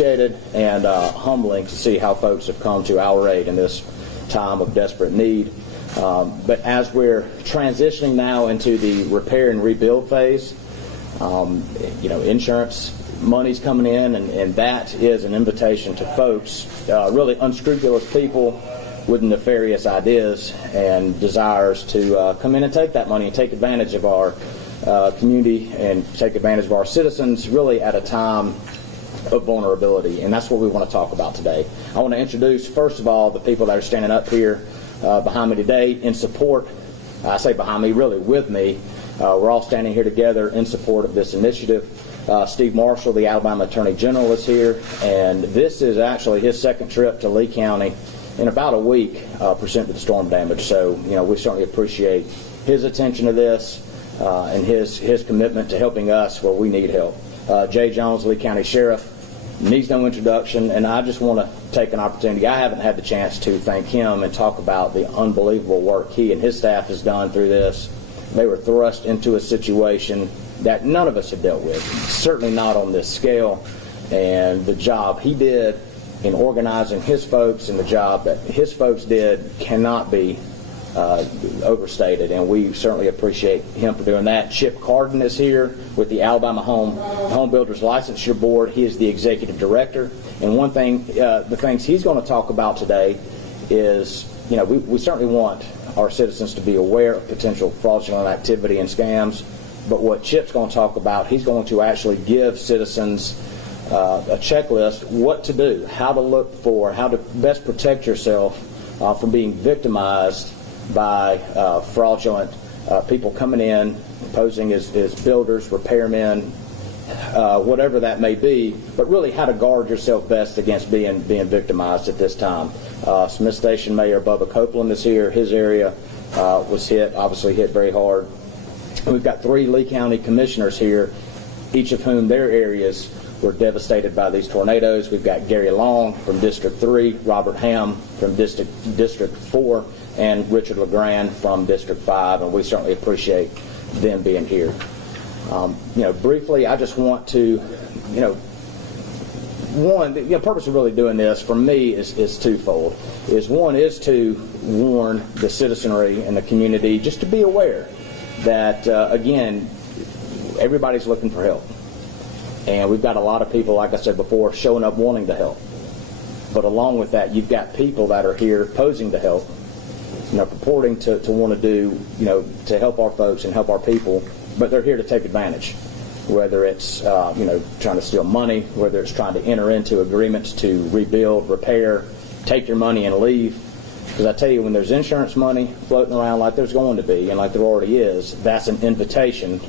and humbling to see how folks have come to our aid in this time of desperate need. But as we're transitioning now into the repair and rebuild phase, insurance money's coming in, and that is an invitation to folks, really unscrupulous people with nefarious ideas and desires to come in and take that money and take advantage of our community and take advantage of our citizens, really at a time of vulnerability. And that's what we want to talk about today. I want to introduce, first of all, the people that are standing up here behind me today in support. I say behind me, really with me. We're all standing here together in support of this initiative. Steve Marshall, the Alabama Attorney General, is here, and this is actually his second trip to Lee County in about a week pursuant to the storm damage. So, we certainly appreciate his attention to this and his commitment to helping us where we need help. Jay Jones, Lee County Sheriff, needs no introduction, and I just want to take an opportunity. I haven't had the chance to thank him and talk about the unbelievable work he and his staff has done through this. They were thrust into a situation that none of us have dealt with, certainly not on this scale, and the job he did in organizing his folks and the job that his folks did cannot be overstated, and we certainly appreciate him for doing that. Chip Carden is here with the Alabama Home Builders Licensure Board. He is the executive director, and one thing, the things he's going to talk about today is, we certainly want our citizens to be aware of potential fraudulent activity and scams, but what Chip's going to talk about, he's going to actually give citizens a checklist, what to do, how to look for, how to best protect yourself from being victimized by fraudulent people coming in, posing as builders, repairmen, whatever that may be, but really how to guard yourself best against being victimized at this time. Smith Station Mayor Bubba Copeland is here. His area was obviously hit very hard. We've got 3 Lee County commissioners here, each of whom their areas were devastated by these tornadoes. We've got Gary Long from District 3, Robert Ham from District 4, and Richard LeGrand from District 5, and we certainly appreciate them being here. Briefly, I just want to, the purpose of really doing this for me is twofold. One is to warn the citizenry and the community just to be aware that, again, everybody's looking for help. And we've got a lot of people, like I said before, showing up wanting to help. But along with that, you've got people that are here posing to help, purporting to want to do, to help our folks and help our people, but they're here to take advantage. Whether it's, trying to steal money, whether it's trying to enter into agreements to rebuild, repair, take your money and leave. Because I tell you, when there's insurance money floating around like there's going to be, and like there already is, that's an invitation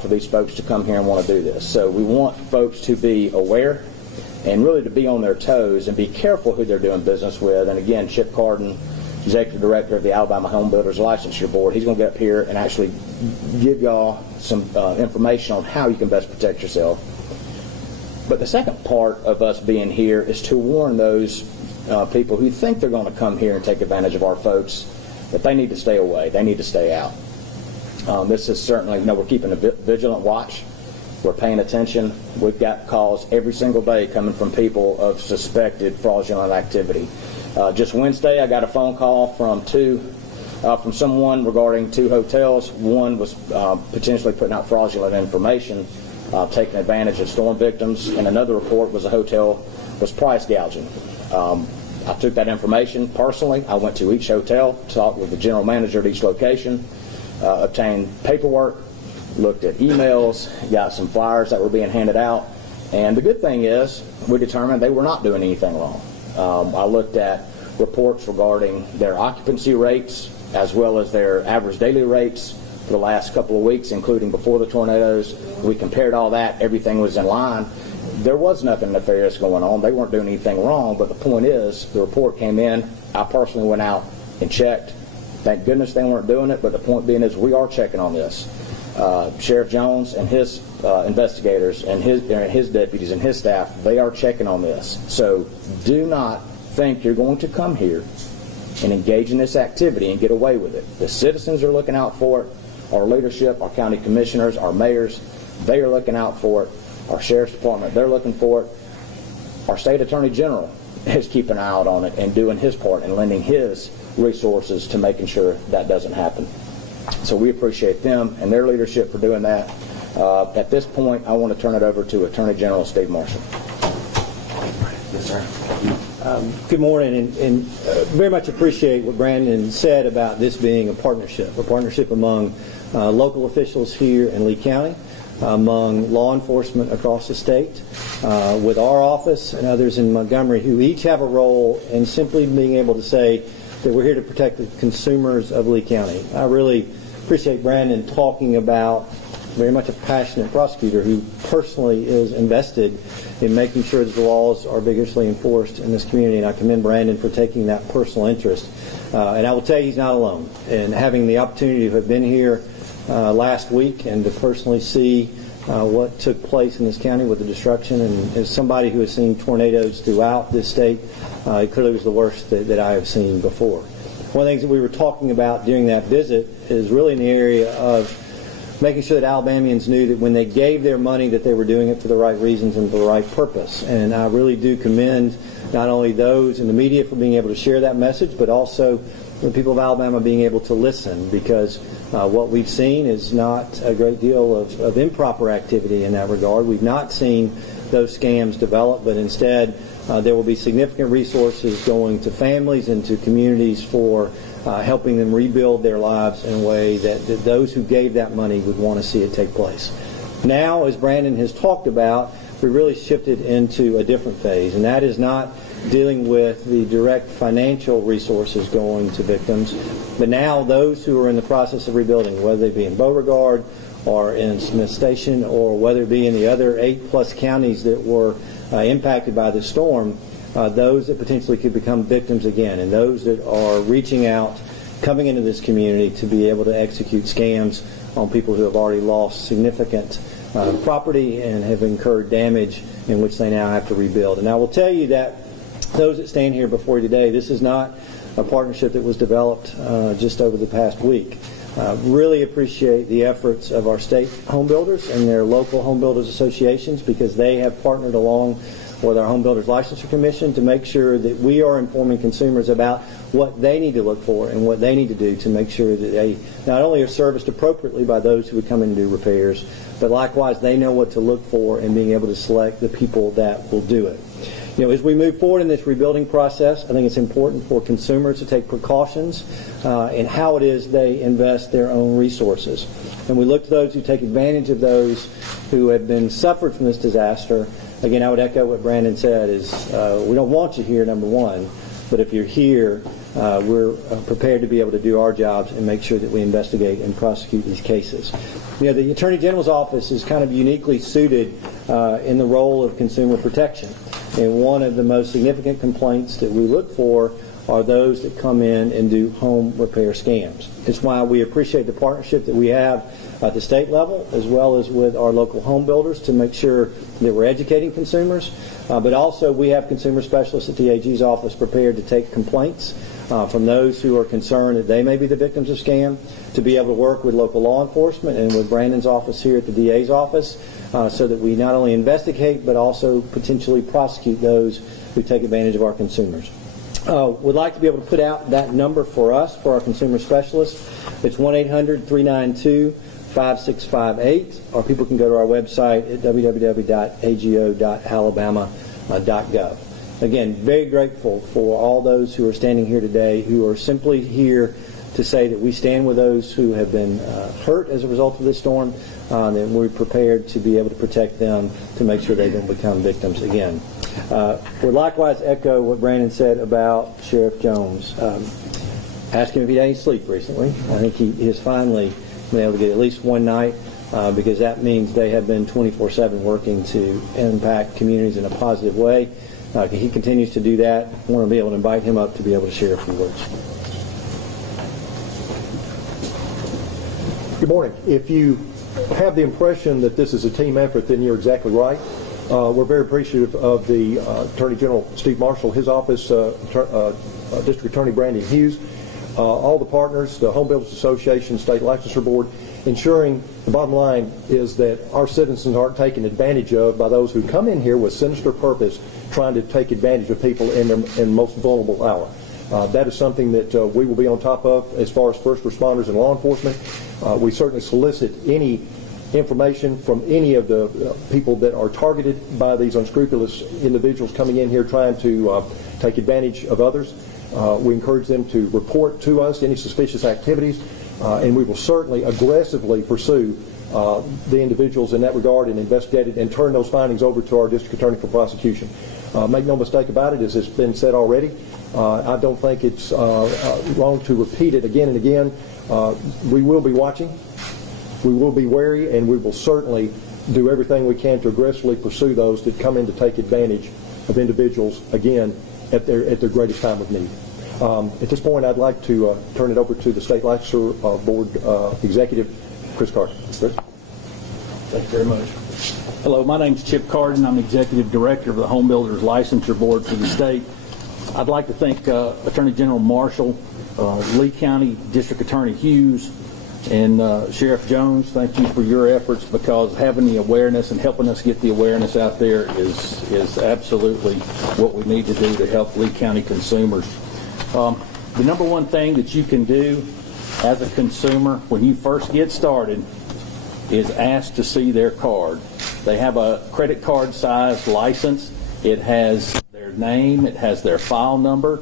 for these folks to come here and want to do this. So we want folks to be aware and really to be on their toes and be careful who they're doing business with. And again, Chip Carden, Executive Director of the Alabama Home Builders Licensure Board, he's going to get up here and actually give y'all some information on how you can best protect yourself. But the second part of us being here is to warn those people who think they're going to come here and take advantage of our folks that they need to stay away. They need to stay out. This is certainly, we're keeping a vigilant watch. We're paying attention. We've got calls every single day coming from people of suspected fraudulent activity. Just Wednesday, I got a phone call from someone regarding 2 hotels. One was potentially putting out fraudulent information, taking advantage of storm victims, and another report was a hotel was price gouging. I took that information personally. I went to each hotel, talked with the general manager at each location, obtained paperwork, looked at emails, got some flyers that were being handed out, and the good thing is we determined they were not doing anything wrong. I looked at reports regarding their occupancy rates as well as their average daily rates for the last couple of weeks, including before the tornadoes. We compared all that. Everything was in line. There was nothing nefarious going on. They weren't doing anything wrong, but the point is the report came in. I personally went out and checked. Thank goodness they weren't doing it, but the point being is we are checking on this. Sheriff Jones and his investigators and his deputies and his staff, they are checking on this. So do not think you're going to come here and engage in this activity and get away with it. The citizens are looking out for it. Our leadership, our county commissioners, our mayors, they are looking out for it. Our sheriff's department, they're looking for it. our state attorney general is keeping an eye out on it and doing his part and lending his resources to making sure that doesn't happen. So we appreciate them and their leadership for doing that. At this point, I want to turn it over to Attorney General Steve Marshall. Yes, sir. Good morning, and very much appreciate what Brandon said about this being a partnership among local officials here in Lee County, among law enforcement across the state, with our office and others in Montgomery who each have a role in simply being able to say that we're here to protect the consumers of Lee County. I really appreciate Brandon talking about very much a passionate prosecutor who personally is invested in making sure that the laws are vigorously enforced in this community, and I commend Brandon for taking that personal interest. And I will tell you he's not alone. And having the opportunity to have been here last week and to personally see what took place in this county with the destruction, and as somebody who has seen tornadoes throughout this state, it clearly was the worst that I have seen before. One of the things that we were talking about during that visit is really in the area of making sure that Alabamians knew that when they gave their money that they were doing it for the right reasons and for the right purpose. And I really do commend not only those in the media for being able to share that message, but also the people of Alabama being able to listen, because what we've seen is not a great deal of improper activity in that regard. We've not seen those scams develop, but instead there will be significant resources going to families and to communities for helping them rebuild their lives in a way that those who gave that money would want to see it take place. Now, as Brandon has talked about, we really shifted into a different phase, and that is not dealing with the direct financial resources going to victims, but now those who are in the process of rebuilding, whether they be in Beauregard or in Smith Station or whether it be in the other 8+ counties that were impacted by the storm, those that potentially could become victims again, and those that are reaching out, coming into this community to be able to execute scams on people who have already lost significant property and have incurred damage in which they now have to rebuild. And I will tell you that those that stand here before you today, this is not a partnership that was developed just over the past week. Really appreciate the efforts of our state home builders and their local home builders associations, because they have partnered along with our Home Builders Licensure Commission to make sure that we are informing consumers about what they need to look for and what they need to do to make sure that they not only are serviced appropriately by those who would come in and do repairs, but likewise they know what to look for in being able to select the people that will do it. You know, as we move forward in this rebuilding process, I think it's important for consumers to take precautions in how it is they invest their own resources. And we look to those who take advantage of those who have been suffered from this disaster. Again, I would echo what Brandon said, is we don't want you here, number one, but if you're here, we're prepared to be able to do our jobs and make sure that we investigate and prosecute these cases. You know, the Attorney General's office is kind of uniquely suited in the role of consumer protection. And one of the most significant complaints that we look for are those that come in and do home repair scams. It's why we appreciate the partnership that we have at the state level as well as with our local home builders to make sure that we're educating consumers. But also we have consumer specialists at the AG's office prepared to take complaints from those who are concerned that they may be the victims of scam, to be able to work with local law enforcement and with Brandon's office here at the DA's office so that we not only investigate but also potentially prosecute those who take advantage of our consumers. Would like to be able to put out that number for us, for our consumer specialists. It's 1-800-392-5658, or people can go to our website at www.ago.alabama.gov. Again, very grateful for all those who are standing here today who are simply here to say that we stand with those who have been hurt as a result of this storm, and we're prepared to be able to protect them to make sure they don't become victims again. Would likewise echo what Brandon said about Sheriff Jones. Ask him if he had any sleep recently. I think he has finally been able to get at least one night, because that means they have been 24/7 working to impact communities in a positive way. He continues to do that. I want to be able to invite him up to be able to share a few words. Good morning. If you have the impression that this is a team effort, then you're exactly right. We're very appreciative of the Attorney General Steve Marshall, his office, District Attorney Brandon Hughes, all the partners, the Home Builders Association, State Licensure Board, ensuring the bottom line is that our citizens aren't taken advantage of by those who come in here with sinister purpose trying to take advantage of people in their most vulnerable hour. That is something that we will be on top of as far as first responders and law enforcement. We certainly solicit any information from any of the people that are targeted by these unscrupulous individuals coming in here trying to take advantage of others. We encourage them to report to us any suspicious activities, and we will certainly aggressively pursue the individuals in that regard and investigate it and turn those findings over to our district attorney for prosecution. Make no mistake about it, as it's been said already, I don't think it's wrong to repeat it again and again. We will be watching, we will be wary, and we will certainly do everything we can to aggressively pursue those that come in to take advantage of individuals, again, at their greatest time of need. At this point, I'd like to turn it over to the State Licensure Board Executive, Chris Carter. Chris? Thank you very much. Hello, my name's Chip Carden. I'm Executive Director of the Home Builders Licensure Board for the state. I'd like to thank Attorney General Marshall, Lee County District Attorney Hughes, and Sheriff Jones. Thank you for your efforts, because having the awareness and helping us get the awareness out there is absolutely what we need to do to help Lee County consumers. The number one thing that you can do as a consumer when you first get started is ask to see their card. They have a credit card size license. It has their name, it has their file number,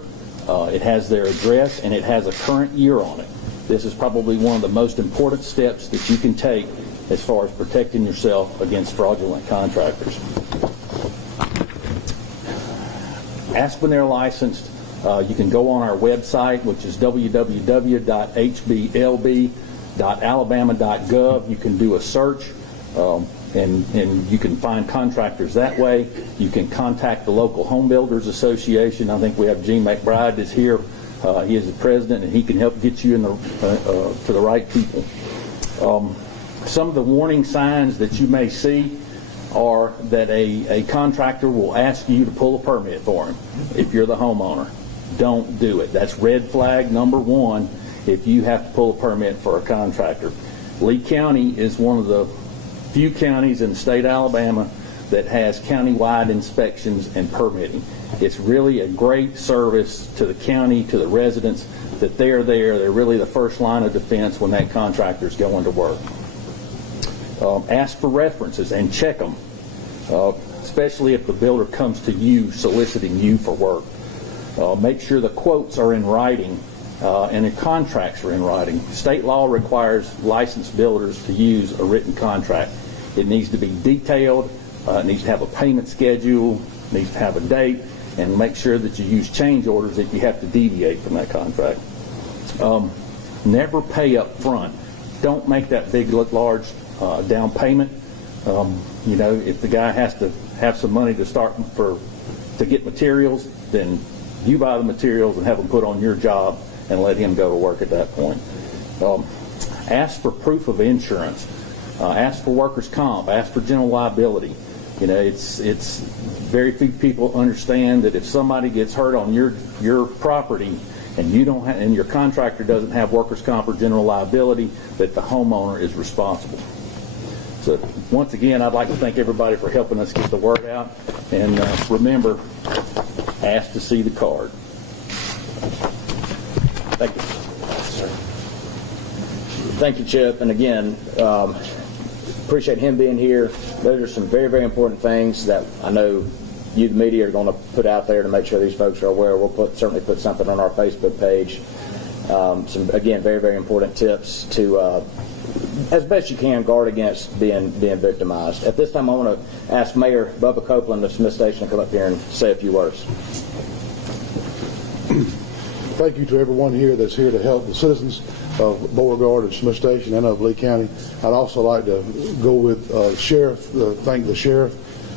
it has their address, and it has a current year on it. This is probably one of the most important steps that you can take as far as protecting yourself against fraudulent contractors. Ask when they're licensed. You can go on our website, which is www.hblb.alabama.gov. You can do a search, and you can find contractors that way. You can contact the local Home Builders Association. I think we have Gene McBride is here. He is the president, and he can help get you in to the right people. Some of the warning signs that you may see are that a contractor will ask you to pull a permit for him if you're the homeowner. Don't do it. That's red flag number one if you have to pull a permit for a contractor. Lee County is one of the few counties in the state of Alabama that has countywide inspections and permitting. It's really a great service to the county, to the residents, that they're there. They're really the first line of defense when that contractor's going to work. Ask for references and check them, especially if the builder comes to you soliciting you for work. Make sure the quotes are in writing and the contracts are in writing. State law requires licensed builders to use a written contract. It needs to be detailed, it needs to have a payment schedule, it needs to have a date, and make sure that you use change orders if you have to deviate from that contract. Never pay up front. Don't make that big, large down payment. You know, if the guy has to have some money to start to get materials, then you buy the materials and have them put on your job and let him go to work at that point. Ask for proof of insurance. Ask for workers' comp. Ask for general liability. You know, it's very few people understand that if somebody gets hurt on your property and you don't have, and your contractor doesn't have workers' comp or general liability, that the homeowner is responsible. So once again, I'd like to thank everybody for helping us get the word out. And remember, ask to see the card. Thank you. Thank you, Chip. And again, appreciate him being here. Those are some very, very important things that I know you, the media, are going to put out there to make sure these folks are aware. We'll certainly put something on our Facebook page. Some, again, very, very important tips to, as best you can, guard against being victimized. At this time, I want to ask Mayor Bubba Copeland of Smith Station to come up here and say a few words. Thank you to everyone here that's here to help the citizens of Beauregard and Smith Station and of Lee County. I'd also like to go with Sheriff, thank the Sheriff.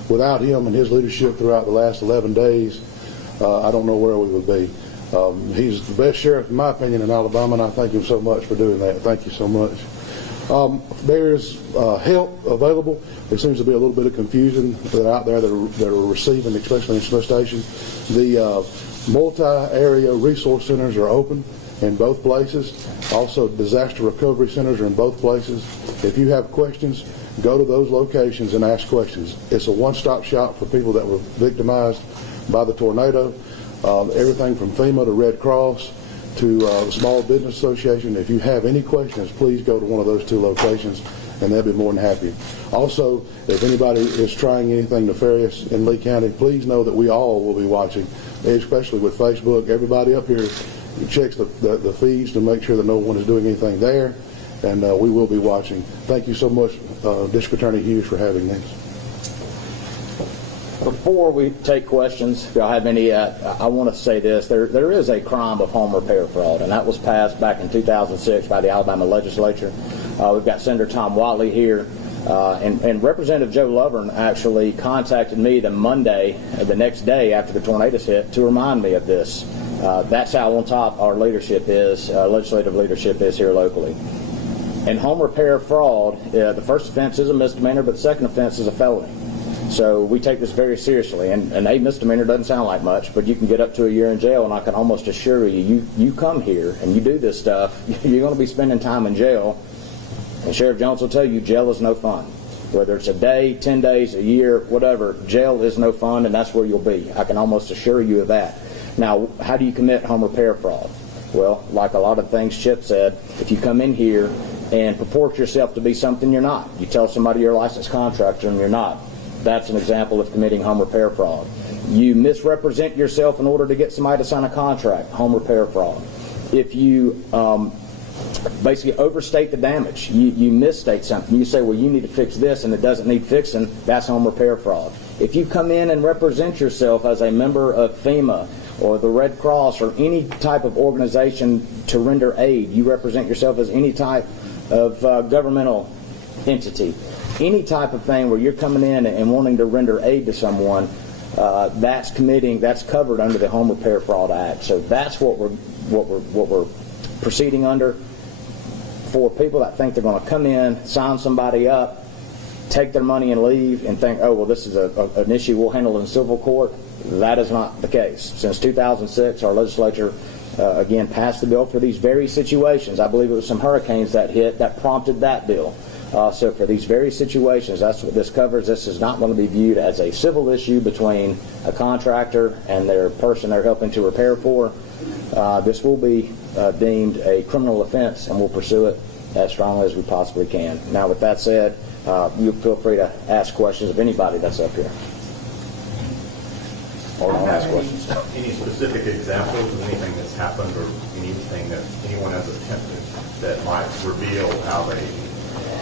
Without him and his leadership throughout the last 11 days, I don't know where we would be. He's the best sheriff, in my opinion, in Alabama, and I thank him so much for doing that. Thank you so much. There's help available. There seems to be a little bit of confusion that out there that are receiving, especially in Smith Station. The multi-area resource centers are open. in both places. Also, disaster recovery centers are in both places. If you have questions, go to those locations and ask questions. It's a one-stop shop for people that were victimized by the tornado. Everything from FEMA to Red Cross to the Small Business Association. If you have any questions, please go to one of those two locations, and they'll be more than happy. Also, if anybody is trying anything nefarious in Lee County, please know that we all will be watching, especially with Facebook. Everybody up here checks the feeds to make sure that no one is doing anything there, and we will be watching. Thank you so much, District Attorney Hughes, for having this. Before we take questions, if y'all have any, I want to say this. There is a crime of home repair fraud, and that was passed back in 2006 by the Alabama legislature. We've got Senator Tom Watley here, and Representative Joe Lovern actually contacted me the Monday, the next day after the tornadoes hit, to remind me of this. That's how on top our leadership is, legislative leadership is here locally. And home repair fraud, the first offense is a misdemeanor, but the second offense is a felony. So we take this very seriously, and a misdemeanor doesn't sound like much, but you can get up to a year in jail, and I can almost assure you, you come here and you do this stuff, you're going to be spending time in jail, and Sheriff Jones will tell you jail is no fun. Whether it's a day, 10 days, a year, whatever, jail is no fun, and that's where you'll be. I can almost assure you of that. Now, how do you commit home repair fraud? Well, like a lot of things Chip said, if you come in here and purport yourself to be something you're not, you tell somebody you're a licensed contractor and you're not, that's an example of committing home repair fraud. You misrepresent yourself in order to get somebody to sign a contract, home repair fraud. If you basically overstate the damage, you misstate something, you say, well, you need to fix this and it doesn't need fixing, that's home repair fraud. If you come in and represent yourself as a member of FEMA or the Red Cross or any type of organization to render aid, you represent yourself as any type of governmental entity, any type of thing where you're coming in and wanting to render aid to someone, that's covered under the Home Repair Fraud Act. So that's what we're proceeding under. For people that think they're going to come in, sign somebody up, take their money and leave, and think, oh, well, this is an issue we'll handle in civil court, that is not the case. Since 2006, our legislature again passed the bill for these very situations. I believe it was some hurricanes that hit that prompted that bill. So for these very situations, that's what this covers. This is not going to be viewed as a civil issue between a contractor and their person they're helping to repair for. This will be deemed a criminal offense, and we'll pursue it as strongly as we possibly can. Now, with that said, you feel free to ask questions of anybody that's up here. Or don't ask questions. Any specific examples of anything that's happened or anything that anyone has attempted that might reveal how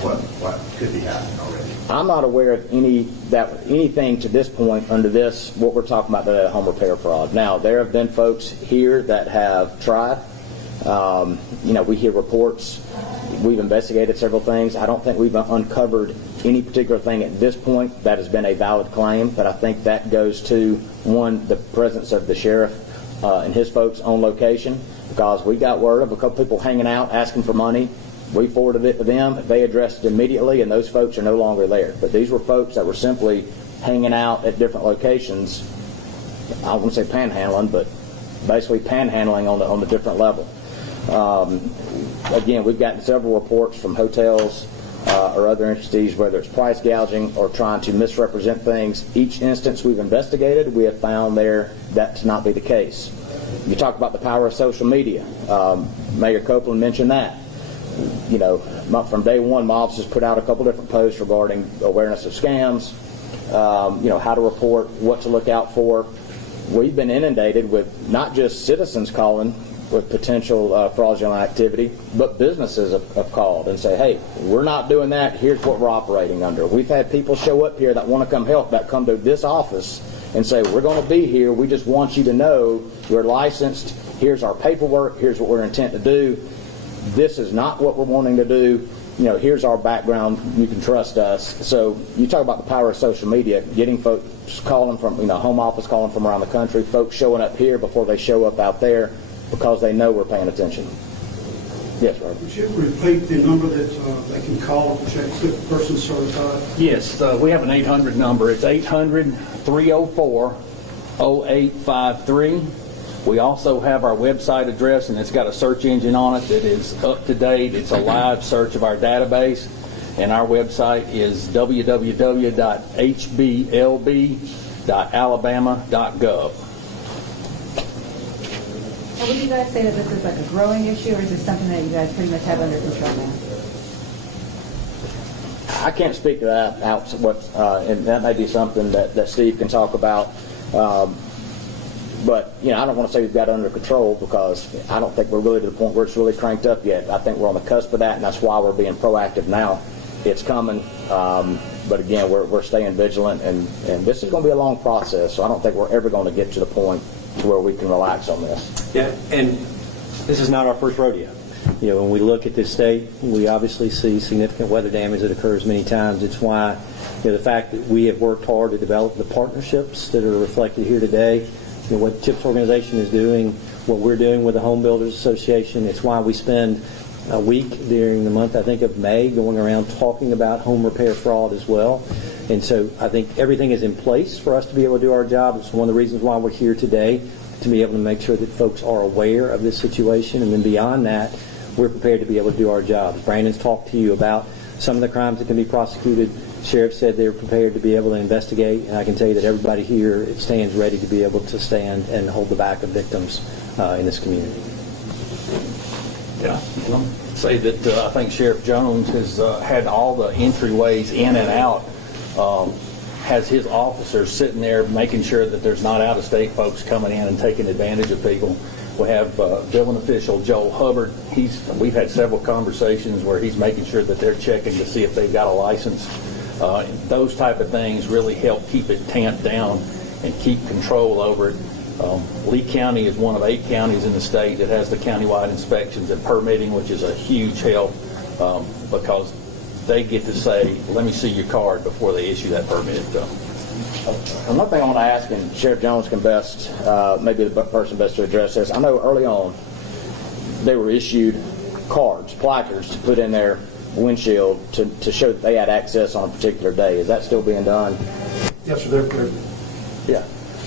what could be happening already? I'm not aware of anything to this point under this, what we're talking about, the home repair fraud. Now, there have been folks here that have tried. We hear reports. We've investigated several things. I don't think we've uncovered any particular thing at this point that has been a valid claim, but I think that goes to, one, the presence of the sheriff and his folks on location, because we got word of a couple people hanging out asking for money. We forwarded it to them. They addressed it immediately, and those folks are no longer there. But these were folks that were simply hanging out at different locations. I don't want to say panhandling, but basically panhandling on the different level. Again, we've gotten several reports from hotels or other entities, whether it's price gouging or trying to misrepresent things. Each instance we've investigated, we have found there that to not be the case. You talk about the power of social media. Mayor Copeland mentioned that. From day one, my office has put out a couple different posts regarding awareness of scams, how to report, what to look out for. We've been inundated with not just citizens calling with potential fraudulent activity, but businesses have called and say, hey, we're not doing that. Here's what we're operating under. We've had people show up here that want to come help, that come to this office and say, we're going to be here. We just want you to know we're licensed. Here's our paperwork. Here's what we're intent to do. This is not what we're wanting to do. Here's our background. You can trust us. So you talk about the power of social media, getting folks calling from, home office calling from around the country, folks showing up here before they show up out there because they know we're paying attention. Yes, Robert. Would you repeat the number that they can call to check if the person's certified? Yes, we have an 800 number. It's 800-304-0853. We also have our website address, and it's got a search engine on it that is up to date. It's a live search of our database, and our website is www.hblb.alabama.gov. Now, would you guys say that this is like a growing issue, or is this something that you guys pretty much have under control now? I can't speak to that, and that may be something that Steve can talk about. But, I don't want to say we've got it under control, because I don't think we're really to the point where it's really cranked up yet. I think we're on the cusp of that, and that's why we're being proactive now. It's coming, but again, we're staying vigilant, and this is going to be a long process, so I don't think we're ever going to get to the point to where we can relax on this. Yeah, and this is not our first rodeo. When we look at this state, we obviously see significant weather damage that occurs many times. It's why, the fact that we have worked hard to develop the partnerships that are reflected here today, what CHIP's organization is doing, what we're doing with the Home Builders Association. It's why we spend a week during the month, I think, of May going around talking about home repair fraud as well. And so I think everything is in place for us to be able to do our job. It's one of the reasons why we're here today, to be able to make sure that folks are aware of this situation. And then beyond that, we're prepared to be able to do our jobs. Brandon's talked to you about some of the crimes that can be prosecuted. Sheriff said they're prepared to be able to investigate, and I can tell you that everybody here stands ready to be able to stand and hold the back of victims in this community. Yeah, I'll say that I think Sheriff Jones has had all the entryways in and out, has his officers sitting there making sure that there's not out-of-state folks coming in and taking advantage of people. We have billing official Joel Hubbard. We've had several conversations where he's making sure that they're checking to see if they've got a license. Those type of things really help keep it tamped down and keep control over it. Lee County is one of 8 counties in the state that has the countywide inspections and permitting, which is a huge help because they get to say, let me see your card before they issue that permit. And one thing I want to ask, and Sheriff Jones can best, maybe the person best to address this. I know early on they were issued cards, placards to put in their windshield to show that they had access on a particular day. Is that still being done? Yes, sir. Yeah.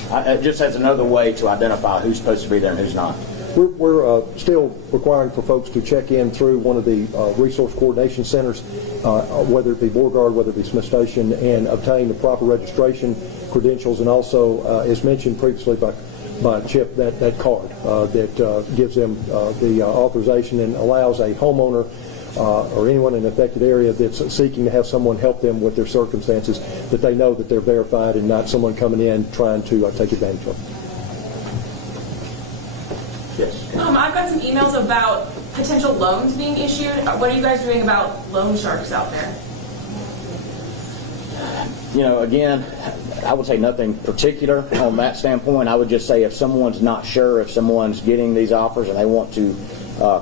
It just as another way to identify who's supposed to be there and who's not. We're still requiring for folks to check in through one of the resource coordination centers, whether it be Beauregard, whether it be Smith Station, and obtain the proper registration credentials, and also, as mentioned previously by Chip, that card that gives them the authorization and allows a homeowner or anyone in an affected area that's seeking to have someone help them with their circumstances, that they know that they're verified and not someone coming in trying to take advantage of them. Yes. I've got some emails about potential loans being issued. What are you guys doing about loan sharks out there? Again, I would say nothing particular on that standpoint. I would just say if someone's not sure, if someone's getting these offers and they want to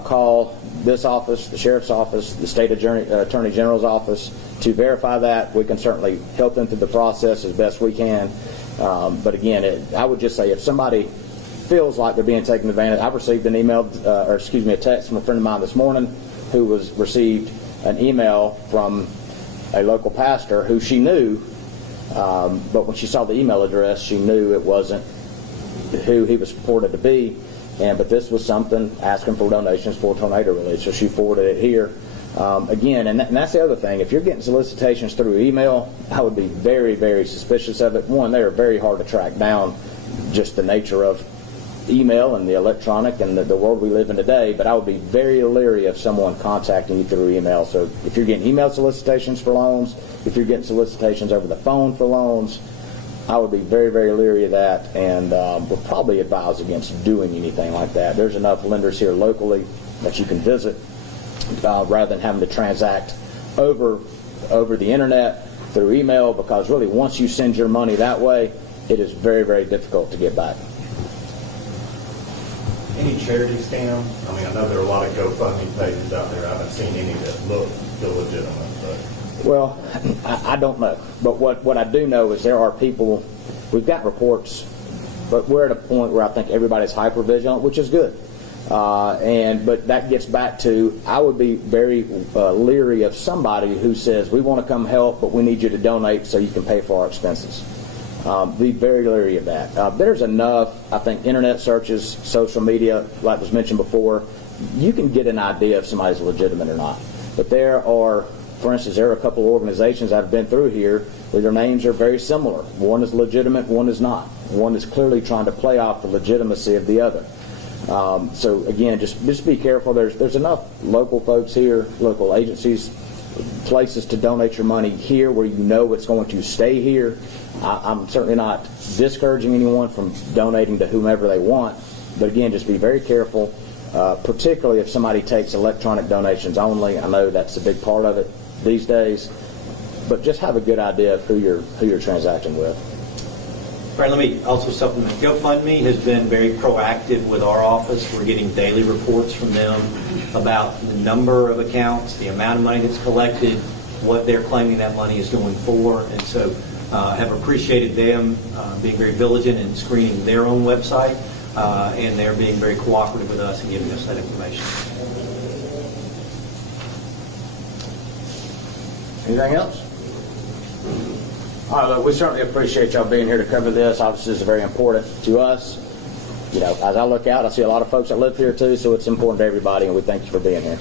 call this office, the sheriff's office, the state attorney general's office to verify that, we can certainly help them through the process as best we can. But again, I would just say if somebody feels like they're being taken advantage. I've received an email, a text from a friend of mine this morning who received an email from a local pastor who she knew, but when she saw the email address, she knew it wasn't who he was purported to be. But this was something asking for donations for tornado relief, so she forwarded it here. Again, and that's the other thing. If you're getting solicitations through email, I would be very, very suspicious of it. One, they are very hard to track down, just the nature of email and the electronic and the world we live in today, but I would be very leery of someone contacting you through email. So if you're getting email solicitations for loans, if you're getting solicitations over the phone for loans, I would be very, very leery of that, and would probably advise against doing anything like that. There's enough lenders here locally that you can visit rather than having to transact over the internet through email, because really once you send your money that way, it is very, very difficult to get back. Any charity scam? I mean, I know there are a lot of GoFundMe pages out there. I haven't seen any that look illegitimate. But Well, I don't know. But what I do know is there are people, we've got reports, but we're at a point where I think everybody's hyper-vigilant, which is good. But that gets back to, I would be very leery of somebody who says, we want to come help, but we need you to donate so you can pay for our expenses. Be very leery of that. There's enough, I think, internet searches, social media, like was mentioned before, you can get an idea if somebody's legitimate or not. But there are, for instance, there are a couple of organizations I've been through here where their names are very similar. One is legitimate, one is not. One is clearly trying to play off the legitimacy of the other. So again, just be careful. There's enough local folks here, local agencies, places to donate your money here where you know it's going to stay here. I'm certainly not discouraging anyone from donating to whomever they want, but again, just be very careful, particularly if somebody takes electronic donations only. I know that's a big part of it these days, but just have a good idea of who you're transacting with. Right, let me also supplement. GoFundMe has been very proactive with our office. We're getting daily reports from them about the number of accounts, the amount of money that's collected, what they're claiming that money is going for, and so have appreciated them being very diligent in screening their own website, and they're being very cooperative with us in giving us that information. Anything else? All right, look, we certainly appreciate y'all being here to cover this. Obviously, this is very important to us. You know, as I look out, I see a lot of folks that live here too, so it's important to everybody, and we thank you for being here.